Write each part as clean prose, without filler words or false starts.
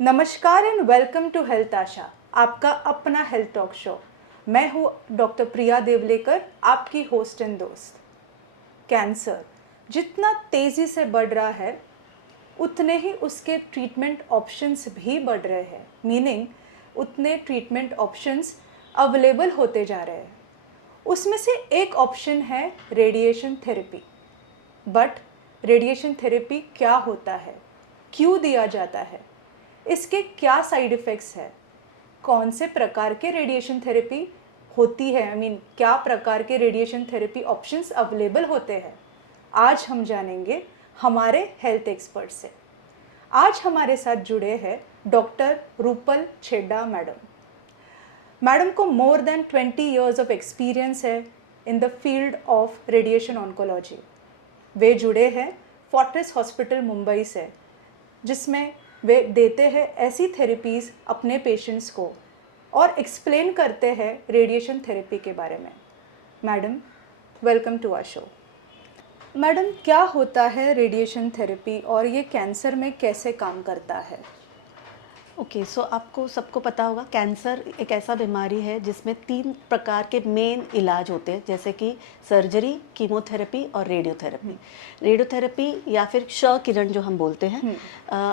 नमस्कार and welcome to health आशा, आपका अपना हेल्थ टॉक शो। मैं हूँ डॉक्टर प्रिया देवलेकर, आपकी होस्ट एंड दोस्त। कैंसर जितना तेज़ी से बढ़ रहा है उतने ही उसके ट्रीटमेंट ऑप्शंस भी बढ़ रहे हैं, मीनिंग उतने ट्रीटमेंट ऑप्शंस अवेलेबल होते जा रहे हैं। उसमें से एक ऑप्शन है radiation therapy. But radiation therapy क्या होता है, क्यों दिया जाता है, इसके क्या साइड इफ़ेक्ट्स है, कौन से प्रकार के रेडिएशन थेरेपी होती है, क्या प्रकार के रेडिएशन थेरेपी ऑप्शंस अवेलेबल होते हैं, आज हम जानेंगे हमारे हेल्थ एक्सपर्ट से। आज हमारे साथ जुड़े हैं doctor Rupal Chheda madam. Madam को more than 20 years of experience है in the field of radiation oncology. वे जुड़े हैं फोर्टिस हॉस्पिटल मुंबई से, जिसमें वे देते हैं ऐसी थेरेपीज़ अपने पेशेंट्स को और एक्सप्लेन करते हैं रेडिएशन थेरेपी के बारे में। Madam, welcome to our show. Madam, क्या होता है रेडिएशन थेरेपी और ये कैंसर में कैसे काम करता है? ओके, सो आपको सबको पता होगा कैंसर एक ऐसा बीमारी है जिसमें 3 प्रकार के मेन इलाज होते हैं, जैसे कि सर्जरी, कीमोथेरेपी और रेडियोथेरेपी। रेडियोथेरेपी या फिर क्ष किरण जो हम बोलते हैं,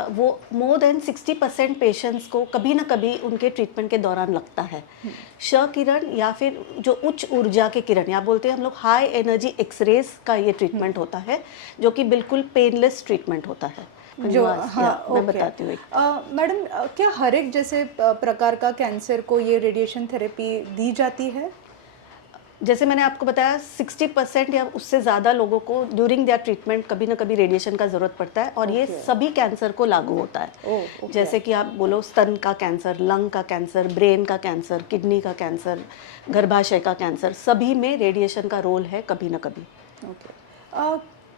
वो मोर देन 60% पेशेंट्स को कभी ना कभी उनके ट्रीटमेंट के दौरान लगता है। क्ष किरण या फिर जो उच्च ऊर्जा के किरण या बोलते हैं हम लोग हाई एनर्जी एक्सरेज का ये ट्रीटमेंट होता है, जो कि बिल्कुल पेनलेस ट्रीटमेंट होता है। जो हाँ, मैं बताती हूँ। मैडम, क्या हर एक जैसे प्रकार का कैंसर को ये रेडिएशन थेरेपी दी जाती है? जैसे मैंने आपको बताया 60% या उससे ज़्यादा लोगों को ड्यूरिंग देयर ट्रीटमेंट कभी ना कभी रेडिएशन का ज़रूरत पड़ता है, और ये सभी कैंसर को लागू होता है। जैसे कि आप बोलो स्तन का कैंसर, लंग का कैंसर, ब्रेन का कैंसर, किडनी का कैंसर, गर्भाशय का कैंसर, सभी में रेडिएशन का रोल है कभी ना कभी।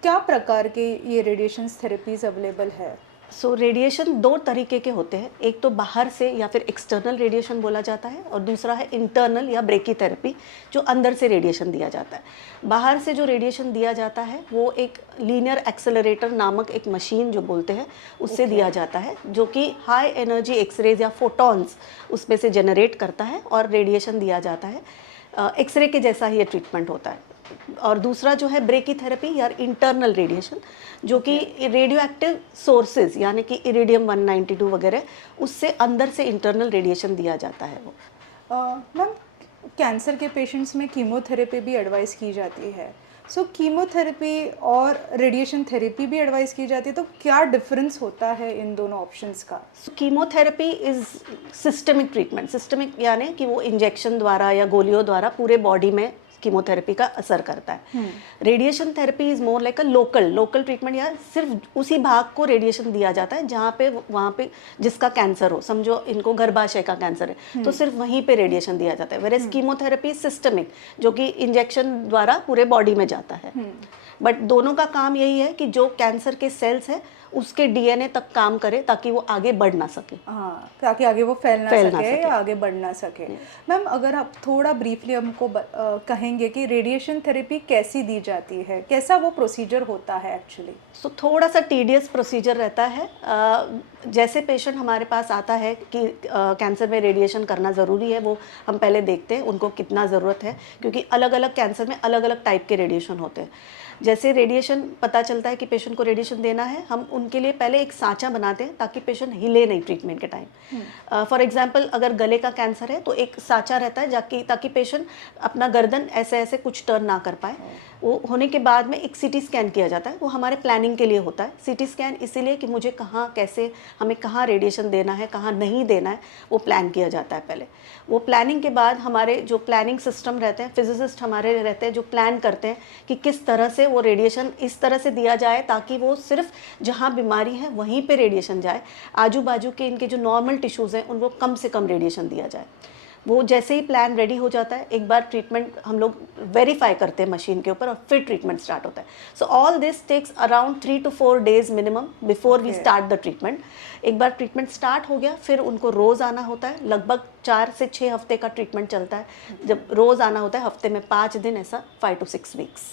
क्या प्रकार के ये रेडिएशन थेरेपीज अवेलेबल है? सो रेडिएशन 2 तरीके के होते हैं, एक तो बाहर से या फिर एक्सटर्नल रेडिएशन बोला जाता है, और दूसरा है इंटरनल या ब्रेकीथेरेपी, जो अंदर से रेडिएशन दिया जाता है। बाहर से जो रेडिएशन दिया जाता है वो एक लीनियर एक्सेलरेटर नामक एक मशीन जो बोलते हैं उससे दिया जाता है, जो कि हाई एनर्जी एक्सरेज या फोटॉन्स उसमें से जनरेट करता है और रेडिएशन दिया जाता है। एक्सरे के जैसा ही ये ट्रीटमेंट होता है। और दूसरा जो है ब्रेकीथेरेपी या इंटरनल रेडिएशन, जो कि रेडियो एक्टिव सोर्सेज यानी कि इरिडियम 192 वगैरह, उससे अंदर से इंटरनल रेडिएशन दिया जाता है वो। मैम, कैंसर के पेशेंट्स में कीमोथेरेपी भी एडवाइस की जाती है। सो कीमोथेरेपी और रेडिएशन थेरेपी भी एडवाइस की जाती है, तो क्या डिफरेंस होता है इन दोनों ऑप्शंस का? Chemotherapy is systemic treatment. Systemic यानी कि वो इंजेक्शन द्वारा या गोलियों द्वारा पूरे बॉडी में कीमोथेरेपी का असर करता है। Radiation therapy is more like a local treatment, या सिर्फ उसी भाग को रेडिएशन दिया जाता है जहाँ पे वहाँ पे जिसका कैंसर हो। समझो इनको गर्भाशय का कैंसर है तो सिर्फ वहीं पे रेडिएशन दिया जाता है। वेरेस कीमोथेरेपी सिस्टमिक, जो कि इंजेक्शन द्वारा पूरे बॉडी में जाता है। बट दोनों का काम यही है कि जो कैंसर के सेल्स है उसके डीएनए तक काम करे, ताकि वो आगे बढ़ ना सके। हाँ, ताकि आगे वो फैल ना सके या आगे बढ़ ना सके। मैम, अगर आप थोड़ा ब्रीफली हमको कहेंगे कि रेडिएशन थेरेपी कैसी दी जाती है, कैसा वो प्रोसीजर होता है एक्चुअली? सो थोड़ा सा टीडियस प्रोसीजर रहता है। जैसे पेशेंट हमारे पास आता है कि कैंसर में रेडिएशन करना ज़रूरी है, वो हम पहले देखते हैं उनको कितना ज़रूरत है, क्योंकि अलग अलग कैंसर में अलग अलग टाइप के रेडिएशन होते हैं। जैसे रेडिएशन पता चलता है कि पेशेंट को रेडिएशन देना है, हम उनके लिए पहले एक सांचा बनाते हैं ताकि पेशेंट हिले नहीं ट्रीटमेंट के टाइम। फॉर एग्जांपल, अगर गले का कैंसर है तो एक सांचा रहता है ताकि पेशेंट अपना गर्दन ऐसे ऐसे कुछ टर्न ना कर पाए। वो होने के बाद में एक सीटी स्कैन किया जाता है, वो हमारे प्लानिंग के लिए होता है। सीटी स्कैन इसीलिए कि मुझे कहाँ कैसे हमें कहाँ रेडिएशन देना है, कहाँ नहीं देना है, वो प्लान किया जाता है पहले। वो प्लानिंग के बाद हमारे जो प्लानिंग सिस्टम रहते हैं, फिजिसिस्ट हमारे रहते हैं जो प्लान करते हैं कि किस तरह से वो रेडिएशन इस तरह से दिया जाए ताकि वो सिर्फ जहाँ बीमारी है वहीं पे रेडिएशन जाए, आजू बाजू के इनके जो नॉर्मल टिश्यूज़ हैं उनको कम से कम रेडिएशन दिया जाए। वो जैसे ही प्लान रेडी हो जाता है, एक बार ट्रीटमेंट हम लोग वेरीफाई करते हैं मशीन के ऊपर और फिर ट्रीटमेंट स्टार्ट होता है। So all this takes around 3 to 4 days minimum before we start the treatment. एक बार ट्रीटमेंट स्टार्ट हो गया फिर उनको रोज़ आना होता है। लगभग 4 से 6 हफ्ते का ट्रीटमेंट चलता है। जब रोज़ आना होता है, हफ्ते में 5 दिन, ऐसा 5 to 6 weeks।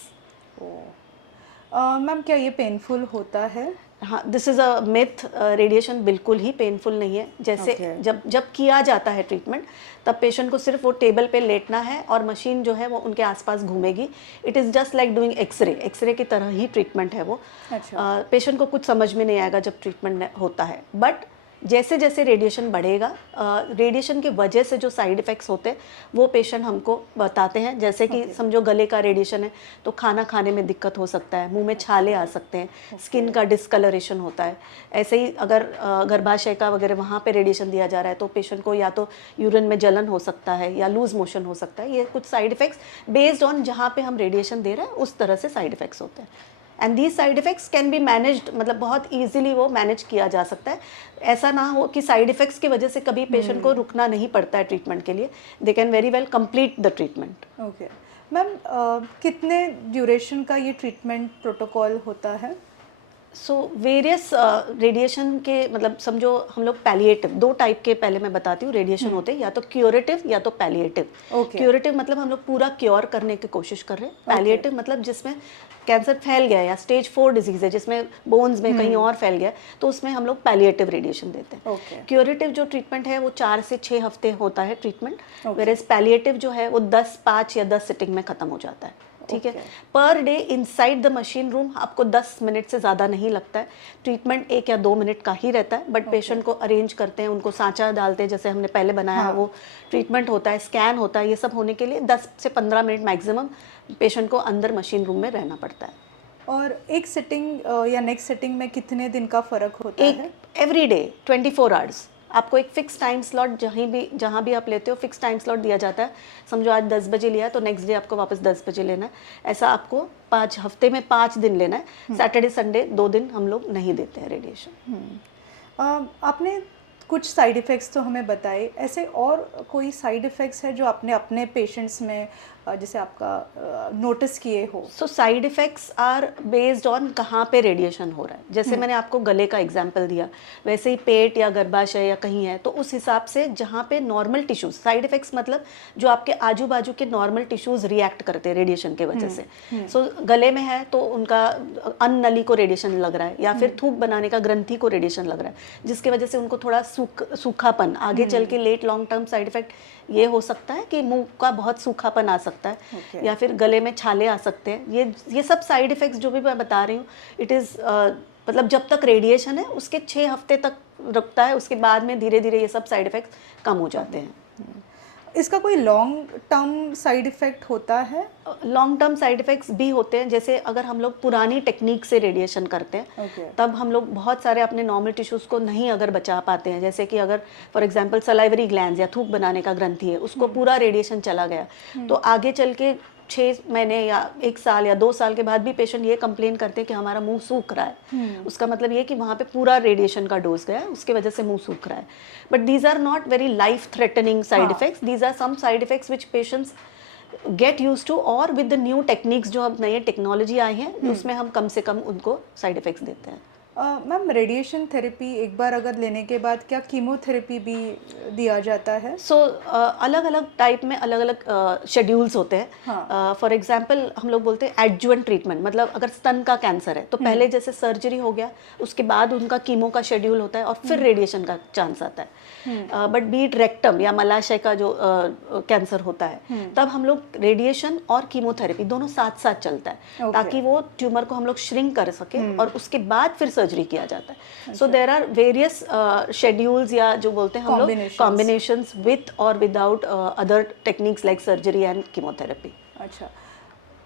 मैम क्या ये पेनफुल होता है? हाँ, this is a myth. Radiation बिल्कुल ही पेनफुल नहीं है। जैसे Okay. जब जब किया जाता है ट्रीटमेंट, तब पेशेंट को सिर्फ वो टेबल पे लेटना है और मशीन जो है वो उनके आसपास घूमेगी। It is just like doing x-ray की तरह ही ट्रीटमेंट है वो। अच्छा। पेशेंट को कुछ समझ में नहीं आएगा जब ट्रीटमेंट होता है, बट जैसे जैसे रेडिएशन बढ़ेगा, रेडिएशन की वजह से जो साइड इफ़ेक्ट्स होते हैं वो पेशेंट हमको बताते हैं। जैसे कि समझो गले का रेडिएशन है तो खाना खाने में दिक्कत हो सकता है, मुंह में छाले आ सकते हैं, स्किन का डिस्कलरेशन होता है। ऐसे ही अगर गर्भाशय का वगैरह वहाँ पे रेडिएशन दिया जा रहा है तो पेशेंट को या तो यूरिन में जलन हो सकता है या लूज मोशन हो सकता है। ये कुछ साइड इफ़ेक्ट्स बेस्ड ऑन जहाँ पे हम रेडिएशन दे रहे हैं उस तरह से साइड इफ़ेक्ट्स होते हैं। And these side effects can be managed, मतलब बहुत ईजिली वो मैनेज किया जा सकता है। ऐसा ना हो कि साइड इफ़ेक्ट्स की वजह से कभी पेशेंट को रुकना नहीं पड़ता है ट्रीटमेंट के लिए। They can very well complete the treatment. Okay ma'am, कितने ड्यूरेशन का ये ट्रीटमेंट प्रोटोकॉल होता है? सो वेरियस रेडिएशन के, मतलब समझो हम लोग पैलिएटिव, दो टाइप के पहले मैं बताती हूँ रेडिएशन होते हैं, या तो क्यूरेटिव या तो पैलिएटिव। Okay. क्यूरेटिव मतलब हम लोग पूरा क्योर करने की कोशिश कर रहे हैं। पैलिएटिव मतलब जिसमें कैंसर फैल गया या स्टेज 4 डिजीज है जिसमें बोन्स में कहीं और फैल गया, तो उसमें हम लोग पैलिएटिव रेडिएशन देते हैं। Okay. क्यूरेटिव जो ट्रीटमेंट है वो 4 से 6 हफ्ते होता है ट्रीटमेंट, वेरेज पैलिएटिव जो है वो 5 या 10 सिटिंग में खत्म हो जाता है। ठीक है, per day inside the machine room आपको 10 मिनट से ज़्यादा नहीं लगता है। ट्रीटमेंट 1 या 2 मिनट का ही रहता है, बट पेशेंट को अरेंज करते हैं, उनको सांचा डालते हैं जैसे हमने पहले बनाया है, वो ट्रीटमेंट होता है, स्कैन होता है। ये सब होने के लिए 10 से 15 मिनट मैक्सिमम पेशेंट को अंदर मशीन रूम में रहना पड़ता है। और एक सिटिंग या नेक्स्ट सिटिंग में कितने दिन का फ़र्क होता है? एक एवरी डे 24 आवर्स आपको एक फिक्स टाइम स्लॉट जहाँ भी आप लेते हो फिक्स टाइम स्लॉट दिया जाता है। समझो आज 10 बजे लिया है तो नेक्स्ट डे आपको वापस 10 बजे लेना है। ऐसा आपको 5 हफ्ते में 5 दिन लेना है। सैटरडे संडे 2 दिन हम लोग नहीं देते हैं रेडिएशन। आपने कुछ साइड इफ़ेक्ट्स तो हमें बताए, ऐसे और कोई साइड इफ़ेक्ट्स है जो आपने अपने पेशेंट्स में जैसे आपका नोटिस किए हो? So side effects are based on कहाँ पे रेडिएशन हो रहा है। जैसे मैंने आपको गले का एग्जांपल दिया, वैसे ही पेट या गर्भाशय या कहीं है तो उस हिसाब से जहाँ पे नॉर्मल टिश्यूज, साइड इफ़ेक्ट्स मतलब जो आपके आजू बाजू के नॉर्मल टिश्यूज रिएक्ट करते हैं रेडिएशन के वजह से। सो गले में है तो उनका अन्न नली को रेडिएशन लग रहा है, या फिर थूक बनाने का ग्रंथि को रेडिएशन लग रहा है, जिसकी वजह से उनको थोड़ा सूखापन, आगे चल के late long term side effect ये हो सकता है कि मुंह का बहुत सूखापन आ सकता है। Okay. या फिर गले में छाले आ सकते हैं। ये सब साइड इफ़ेक्ट्स जो भी मैं बता रही हूँ, इट इज़ मतलब जब तक रेडिएशन है उसके 6 हफ्ते तक रुकता है, उसके बाद में धीरे धीरे ये सब साइड इफ़ेक्ट्स कम हो जाते हैं। इसका कोई लॉन्ग टर्म साइड इफ़ेक्ट होता है? लॉन्ग टर्म साइड इफ़ेक्ट्स भी होते हैं। जैसे अगर हम लोग पुरानी टेक्निक से रेडिएशन करते हैं Okay. तब हम लोग बहुत सारे अपने नॉर्मल टिश्यूज़ को नहीं अगर बचा पाते हैं। जैसे कि अगर फॉर एग्जांपल सलाइवरी ग्लैंड्स या थूक बनाने का ग्रंथि है, उसको पूरा रेडिएशन चला गया, तो आगे चल के 6 महीने या 1 साल या 2 साल के बाद भी पेशेंट ये कंप्लेन करते हैं कि हमारा मुंह सूख रहा है। उसका मतलब ये कि वहाँ पे पूरा रेडिएशन का डोज गया है, उसकी वजह से मुंह सूख रहा है। But these are not very life threatening side effects, these are some side effects which patients get used to, और विद द न्यू टेक्निक्स जो अब नए टेक्नोलॉजी आई हैं उसमें हम कम से कम उनको साइड इफेक्ट्स देते हैं। मैम रेडिएशन थेरेपी एक बार अगर लेने के बाद क्या कीमोथेरेपी भी दिया जाता है? सो अलग अलग टाइप में अलग अलग शेड्यूल्स होते हैं। फॉर एग्जांपल हम लोग बोलते हैं एडजुवेंट ट्रीटमेंट, मतलब अगर स्तन का कैंसर है तो पहले जैसे सर्जरी हो गया, उसके बाद उनका कीमो का शेड्यूल होता है और फिर रेडिएशन का चांस आता है। बट बीट रेक्टम या मलाशय का जो कैंसर होता है तब हम लोग रेडिएशन और कीमोथेरेपी दोनों साथ साथ चलता है, ताकि वो ट्यूमर को हम लोग श्रिंक कर सके और उसके बाद फिर सर्जरी किया जाता है। So there are various schedules या जो बोलते हैं हम लोग कॉम्बिनेशंस विथ और without other techniques like surgery and chemotherapy. अच्छा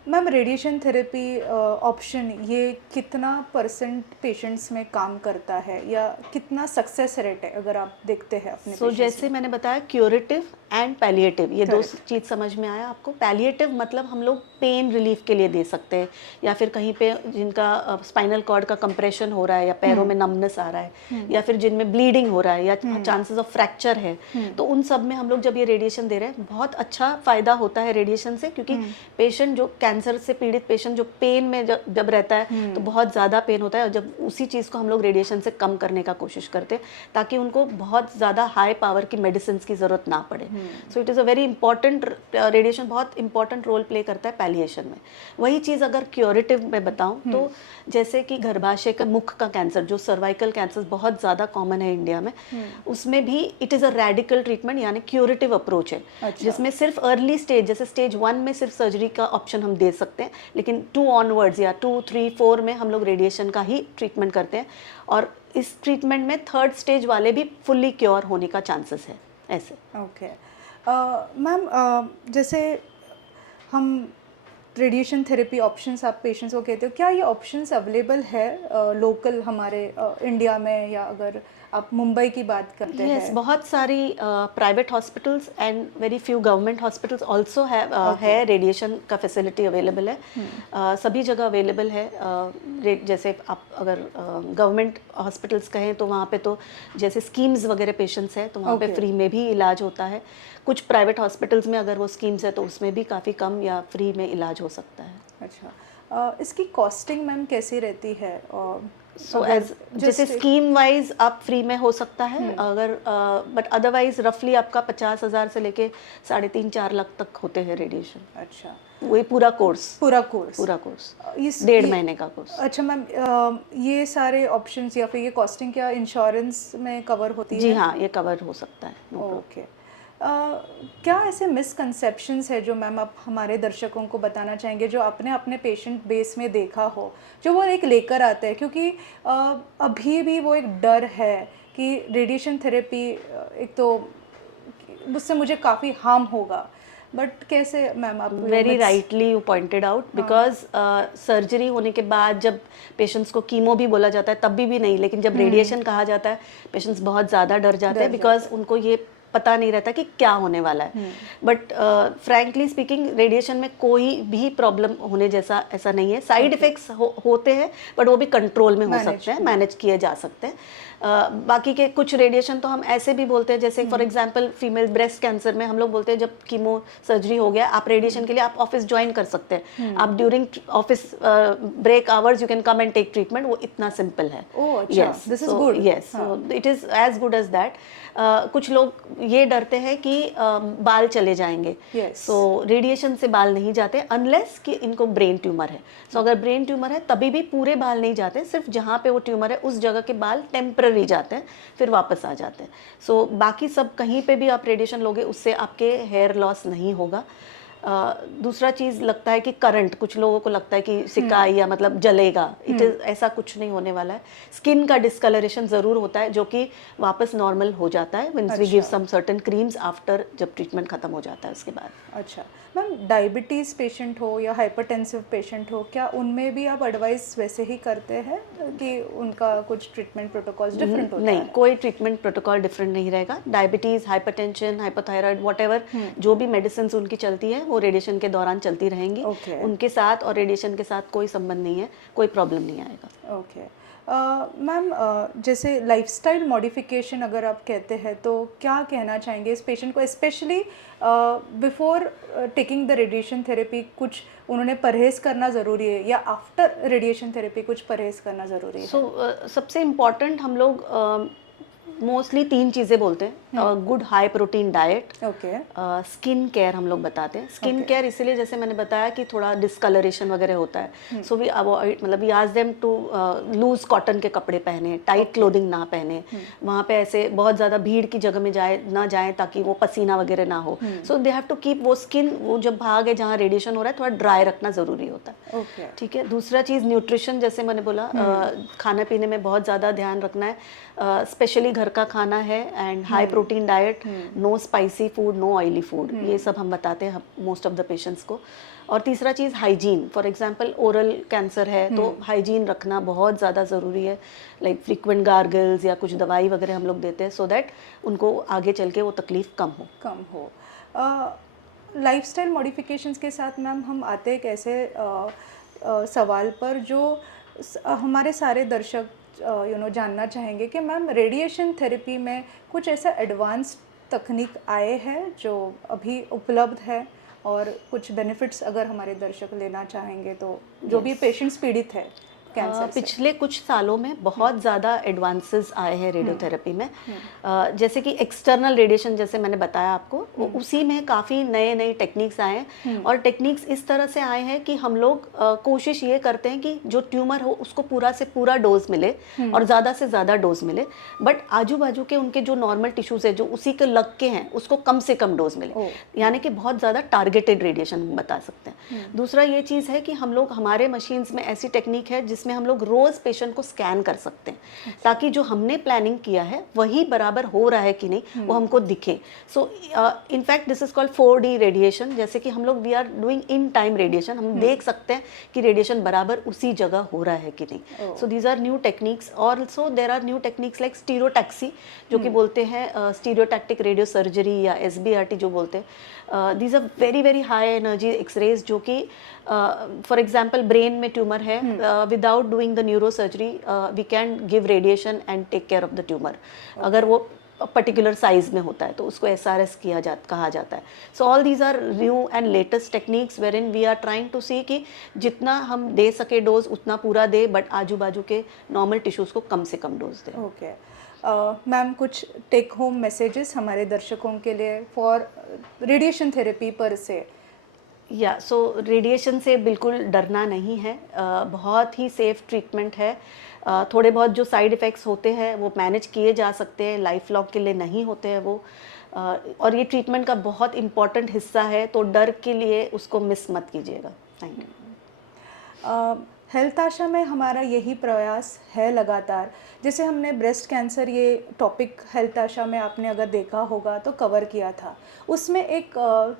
मैम, रेडिएशन थेरेपी ऑप्शन ये कितना % पेशेंट्स में काम करता है या कितना सक्सेस रेट है अगर आप देखते हैं अपने? सो जैसे मैंने बताया क्यूरेटिव एंड पैलिएटिव, ये दो चीज़ समझ में आया आपको? पैलिएटिव मतलब हम लोग पेन रिलीफ के लिए दे सकते हैं, या फिर कहीं पे जिनका स्पाइनल कॉर्ड का कंप्रेशन हो रहा है या पैरों में नमनेस आ रहा है या फिर जिनमें ब्लीडिंग हो रहा है या चांसेस ऑफ फ्रैक्चर है, तो उन सब में हम लोग जब ये रेडिएशन दे रहे हैं बहुत अच्छा फ़ायदा होता है रेडिएशन से, क्योंकि पेशेंट जो कैंसर से पीड़ित पेशेंट जो पेन में जब रहता है तो बहुत ज़्यादा पेन होता है, और जब उसी चीज़ को हम लोग रेडिएशन से कम करने का कोशिश करते हैं ताकि उनको बहुत ज़्यादा हाई पावर की मेडिसिन की ज़रूरत ना पड़े। So it is a very important, radiation बहुत इंपॉर्टेंट रोल प्ले करता है पैलिएशन में। वही चीज़ अगर क्योरेटिव में बताऊँ तो जैसे कि गर्भाशय का मुख का कैंसर, जो सर्वाइकल कैंसर बहुत ज़्यादा कॉमन है इंडिया में, उसमें भी it is a radical treatment, यानी क्यूरेटिव अप्रोच है। अच्छा। जिसमें सिर्फ अर्ली स्टेज, जैसे स्टेज 1 में सिर्फ सर्जरी का ऑप्शन हम दे सकते हैं, लेकिन 2 ऑनवर्ड्स या 2, 3, 4 में हम लोग रेडिएशन का ही ट्रीटमेंट करते हैं। और इस ट्रीटमेंट में 3rd स्टेज वाले भी फुल्ली क्योर होने का चांसेस है ऐसे। ओके मैम, जैसे हम रेडिएशन थेरेपी ऑप्शंस आप पेशेंट्स को कहते हो, क्या ये ऑप्शंस अवेलेबल है लोकल हमारे इंडिया में, या अगर आप मुंबई की बात करते यस, हैं? बहुत सारी private hospitals and very few government hospitals also है रेडिएशन का फैसिलिटी अवेलेबल है। सभी जगह अवेलेबल है। जैसे आप अगर गवर्नमेंट हॉस्पिटल्स कहें तो वहाँ पे तो जैसे स्कीम्स वगैरह पेशेंट्स हैं तो वहाँ पे फ्री में भी इलाज होता है। कुछ प्राइवेट हॉस्पिटल्स में अगर वो स्कीम्स है तो उसमें भी काफ़ी कम या फ्री में इलाज हो सकता है। अच्छा, इसकी कॉस्टिंग मैम कैसी रहती है? सो एज जैसे स्कीम वाइज आप फ्री में हो सकता है, अगर बट अदरवाइज रफली आपका 50,000 से लेके 3.5-4 लाख तक होते हैं रेडिएशन। अच्छा, वही पूरा कोर्स पूरा कोर्स 1.5 महीने का कोर्स। अच्छा मैम, ये सारे ऑप्शंस या फिर ये कॉस्टिंग क्या इंश्योरेंस में कवर होती है? जी हाँ, ये कवर हो सकता है। ओके। क्या ऐसे मिसकंसेप्शंस है जो मैम आप हमारे दर्शकों को बताना चाहेंगे, जो आपने अपने पेशेंट बेस में देखा हो, जो वो एक लेकर आते हैं? क्योंकि अभी भी वो एक डर है कि रेडिएशन थेरेपी एक तो उससे मुझे काफ़ी हार्म होगा, बट कैसे मैम आप? Very rightly you pointed out, because surgery होने के बाद जब पेशेंट्स को कीमो भी बोला जाता है तब भी नहीं, लेकिन जब रेडिएशन कहा जाता है पेशेंट्स बहुत ज़्यादा डर जाते हैं, बिकॉज उनको ये पता नहीं रहता कि क्या होने वाला है। बट फ्रैंकली स्पीकिंग रेडिएशन में कोई भी प्रॉब्लम होने जैसा ऐसा नहीं है। साइड इफ़ेक्ट्स होते हैं बट वो भी कंट्रोल में हो सकते हैं, मैनेज किए जा सकते हैं। बाकी के कुछ रेडिएशन तो हम ऐसे भी बोलते हैं, जैसे for example female breast cancer में हम लोग बोलते हैं जब कीमो सर्जरी हो गया आप रेडिएशन के लिए आप ऑफिस ज्वाइन कर सकते हैं, आप during office break hours you can come and take treatment. वो इतना सिंपल है। Yes, this is good. Yes, it is as good as that. कुछ लोग ये डरते हैं कि बाल चले जाएंगे, सो रेडिएशन से बाल नहीं जाते अनलेस कि इनको ब्रेन ट्यूमर है। सो अगर ब्रेन ट्यूमर है तभी भी पूरे बाल नहीं जाते, सिर्फ जहाँ पे वो ट्यूमर है उस जगह के बाल टेम्पररी जाते हैं, फिर वापस आ जाते हैं। सो बाकी सब कहीं पे भी आप रेडिएशन लोगे उससे आपके हेयर लॉस नहीं होगा। दूसरा चीज़ लगता है कि करंट, कुछ लोगों को लगता है कि सिकाई या मतलब जलेगा, इट इज ऐसा कुछ नहीं होने वाला है। स्किन का डिस्कलरेशन ज़रूर होता है जो कि वापस नॉर्मल हो जाता है when we give some certain creams after, जब ट्रीटमेंट खत्म हो जाता है उसके बाद। अच्छा मैम, डायबिटीज़ पेशेंट हो या हाइपरटेंसिव पेशेंट हो, क्या उनमें भी आप एडवाइस वैसे ही करते हैं कि उनका कुछ ट्रीटमेंट प्रोटोकॉल्स डिफरेंट होता है? नहीं, कोई ट्रीटमेंट प्रोटोकॉल डिफरेंट नहीं रहेगा। डायबिटीज़, हाइपरटेंशन, हाइपोथायराइड, व्हाटएवर जो भी मेडिसिन उनकी चलती है वो रेडिएशन के दौरान चलती रहेंगी। उनके साथ और रेडिएशन के साथ कोई संबंध नहीं है, कोई प्रॉब्लम नहीं आएगा। ओके मैम, जैसे लाइफस्टाइल मॉडिफिकेशन अगर आप कहते हैं तो क्या कहना चाहेंगे इस पेशेंट को, specially before taking the radiation therapy कुछ उन्होंने परहेज़ करना ज़रूरी है, या आफ्टर रेडिएशन थेरेपी कुछ परहेज़ करना ज़रूरी है? सबसे इम्पॉर्टेंट हम लोग मोस्टली 3 चीज़ें बोलते हैं। Good high protein diet, skin care हम लोग बताते हैं। स्किन केयर इसलिए जैसे मैंने बताया कि थोड़ा डिस्कलरेशन वगैरह होता है, सो वी अवॉइड, मतलब we ask them to loose cotton के कपड़े पहने, टाइट क्लोथिंग ना पहने, वहाँ पे ऐसे बहुत ज़्यादा भीड़ की जगह में ना जाए ताकि वो पसीना वगैरह ना हो। सो दे हैव टू कीप वो स्किन, वो जब भाग है जहाँ रेडिएशन हो रहा है थोड़ा ड्राई रखना ज़रूरी होता है। ठीक है। दूसरा चीज़ न्यूट्रिशन, जैसे मैंने बोला खाने पीने में बहुत ज़्यादा ध्यान रखना है, स्पेशली घर का खाना है, and high protein diet, no spicy food, no oily food, ये सब हम बताते हैं मोस्ट ऑफ द पेशेंट्स को। और तीसरा चीज़ hygiene, for example oral cancer है तो हाइजीन रखना बहुत ज़्यादा ज़रूरी है, लाइक फ्रीक्वेंट गार्गल्स या कुछ दवाई वगैरह हम लोग देते हैं सो दैट उनको आगे चल के वो तकलीफ कम हो। लाइफस्टाइल मॉडिफिकेशंस के साथ मैम हम आते हैं एक ऐसे सवाल पर जो हमारे सारे दर्शक जानना चाहेंगे कि मैम रेडिएशन थेरेपी में कुछ ऐसा एडवांस तकनीक आए हैं जो अभी उपलब्ध है, और कुछ बेनिफिट्स अगर हमारे दर्शक लेना चाहेंगे तो, जो भी पेशेंट्स पीड़ित है। कैंसर से? पिछले कुछ सालों में बहुत ज़्यादा एडवांसेस आए हैं रेडियोथेरेपी में। जैसे कि एक्सटर्नल रेडिएशन, जैसे मैंने बताया आपको, उसी में काफ़ी नए नए टेक्निक्स आए हैं। और टेक्निक्स इस तरह से आए हैं कि हम लोग कोशिश ये करते हैं कि जो ट्यूमर हो उसको पूरा से पूरा डोज मिले और ज़्यादा से ज़्यादा डोज मिले, बट आजू बाजू के उनके जो नॉर्मल टिश्यूज़ है जो उसी के लग के हैं उसको कम से कम डोज मिले, यानी कि बहुत ज़्यादा टारगेटेड रेडिएशन हम बता सकते हैं। दूसरा ये चीज़ है कि हम लोग, हमारे मशीन्स में ऐसी टेक्निक है जिसमें हम लोग रोज़ पेशेंट को स्कैन कर सकते हैं, ताकि जो हमने प्लानिंग किया है वही बराबर हो रहा है कि नहीं वो हमको दिखे। So in fact this is called 4D radiation, जैसे कि हम लोग we are doing in time radiation, हम देख सकते हैं कि रेडिएशन बराबर उसी जगह हो रहा है कि नहीं। So these are new techniques. Also there are new techniques like stereotaxy, जो कि बोलते हैं स्टीरियोटैक्टिक रेडियो सर्जरी या SBRT जो बोलते हैं। These are very very high energy X rays, जो कि फॉर एग्जाम्पल ब्रेन में ट्यूमर है, without doing the neuro surgery we can give radiation and take care of the tumour. अगर वो पर्टिकुलर साइज में होता है तो उसको SRS कहा जाता है। So all these are new and latest techniques wherein we are trying to see कि जितना हम दे सके डोज उतना पूरा दे, बट आजू बाजू के नॉर्मल टिश्यूज़ को कम से कम डोज दे। ओके मैम, कुछ टेक होम मैसेजेस हमारे दर्शकों के लिए फॉर रेडिएशन थेरेपी पर से? या सो रेडिएशन से बिल्कुल डरना नहीं है, बहुत ही सेफ ट्रीटमेंट है। थोड़े बहुत जो साइड इफ़ेक्ट्स होते हैं वो मैनेज किए जा सकते हैं, लाइफ लॉन्ग के लिए नहीं होते हैं वो। और ये ट्रीटमेंट का बहुत इम्पॉर्टेंट हिस्सा है, तो डर के लिए उसको मिस मत कीजिएगा। Thank you. हेल्थ आशा में हमारा यही प्रयास है लगातार। जैसे हमने ब्रेस्ट कैंसर ये टॉपिक हेल्थ आशा में आपने अगर देखा होगा तो कवर किया था, उसमें एक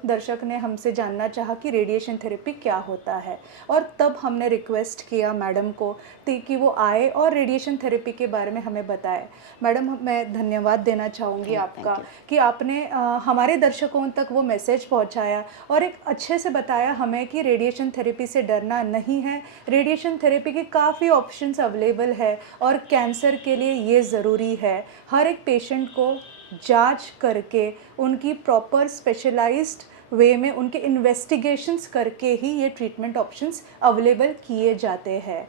दर्शक ने हमसे जानना चाहा कि रेडिएशन थेरेपी क्या होता है, और तब हमने रिक्वेस्ट किया मैडम को कि वो आए और रेडिएशन थेरेपी के बारे में हमें बताए। मैडम, मैं धन्यवाद देना चाहूँगी आपका कि आपने हमारे दर्शकों तक वो मैसेज पहुँचाया और एक अच्छे से बताया हमें कि रेडिएशन थेरेपी से डरना नहीं है, रेडिएशन थेरेपी के काफ़ी ऑप्शंस अवेलेबल है और कैंसर के लिए ये ज़रूरी है हर एक पेशेंट को जांच करके उनकी प्रॉपर स्पेशलाइज्ड वे में उनके इन्वेस्टिगेशंस करके ही ये ट्रीटमेंट ऑप्शंस अवेलेबल किए जाते हैं।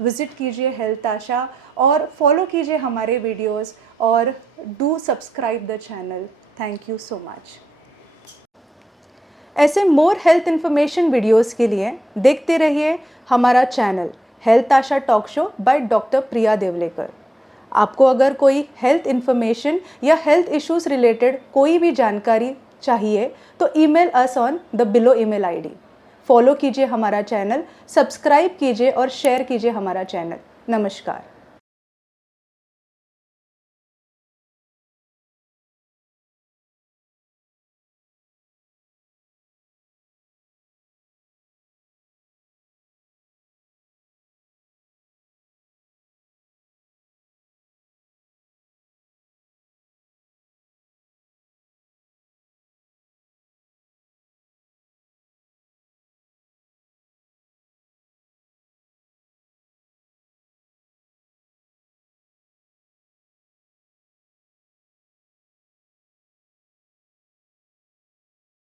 विज़िट कीजिए हेल्थ आशा और फॉलो कीजिए हमारे वीडियोस और do subscribe the channel. Thank you so much. ऐसे मोर हेल्थ इन्फॉर्मेशन वीडियोस के लिए देखते रहिए हमारा channel health Asha talk show by doctor Priya Devlekar. आपको अगर कोई हेल्थ इन्फॉर्मेशन या हेल्थ इश्यूज रिलेटेड कोई भी जानकारी चाहिए तो email us on the below email ID। Follow कीजिए हमारा चैनल, सब्सक्राइब कीजिए और शेयर कीजिए हमारा चैनल। नमस्कार।